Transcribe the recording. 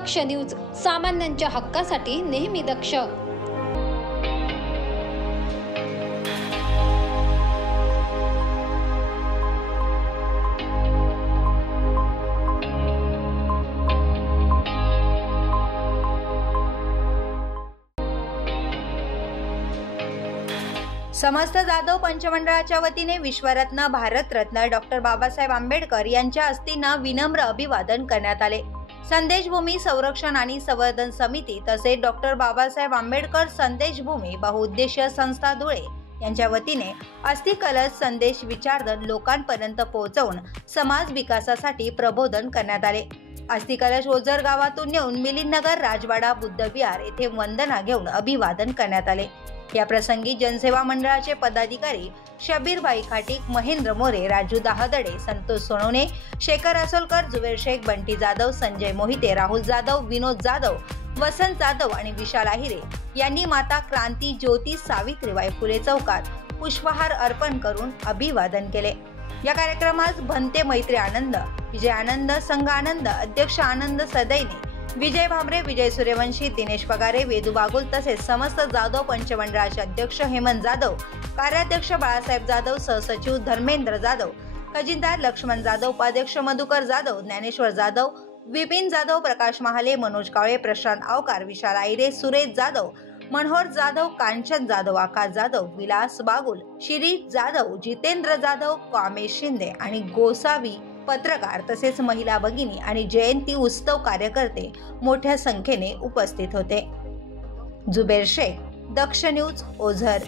दक्ष news, सामान्यांच्या हक्कासाठी नेहमी दक्ष. समस्त जाधव पंचमंडळाच्या वतीने विश्वरत्न भारतरत्न डॉक्टर बाबासाहेब आंबेडकर यांच्या अस्थींना विनम्र अभिवादन करण्यात आले. संदेशभूमी संरक्षण आणि संवर्धन समिती तसेच डॉक्टर बाबासाहेब आंबेडकर संदेशभूमी बहुउद्देशीय संस्था धुळे यांच्या वतीने अस्थि कलश संदेश विचारधन लोकांपर्यंत पोहोचवून समाज विकासासाठी प्रबोधन करण्यात आले. अस्थि कलश ओझर गावातून नेऊन मिलिंदनगर राजवाडा बुद्ध विहार येथे वंदना घेऊन अभिवादन करण्यात आले. या प्रसंगी जनसेवा मंडळाचे पदाधिकारी शबीर भाई खाटीक, महेंद्र मोरे, राजू दाहदडे, संतोष सोनवणे, शेखर असोलकर, जुबेर शेख, बंटी जाधव, संजय मोहिते, राहुल जाधव, विनोद जाधव, वसंत जाधव आणि विशाल आहिरे यांनी माता क्रांती ज्योती सावित्रीबाई फुले चौकात पुष्पहार अर्पण करून अभिवादन केले. या कार्यक्रमात भंते मैत्री आनंद, विजय आनंद, संघ आनंद, अध्यक्ष आनंद सदैने, विजय भामरे, विजय सूर्यवंशी, दिनेश पगारे, वेदू बागुल तसेच समस्त जाधव पंचमंडळाचे अध्यक्ष हेमंत जाधव, कार्याध्यक्ष बाळासाहेब जाधव, सहसचिव धर्मेंद्र जाधव, खजिनदार लक्ष्मण जाधव, उपाध्यक्ष मधुकर जाधव, ज्ञानेश्वर जाधव, विपिन जाधव, प्रकाश महाले, मनोज कावळे, प्रशांत आवकार, विशाल आहिरे, सुरेश जाधव, मनोहर जाधव, कांचन जाधव, आकाश जाधव, विलास बागुल, शिरीष जाधव, जितेंद्र जाधव, कामेश शिंदे आणि गोसावी पत्रकार तसेच महिला भगिनी आणि जयंती उत्सव कार्यकर्ते मोठ्या संख्येने उपस्थित होते. जुबेर शेख, दक्ष न्यूज, ओझर.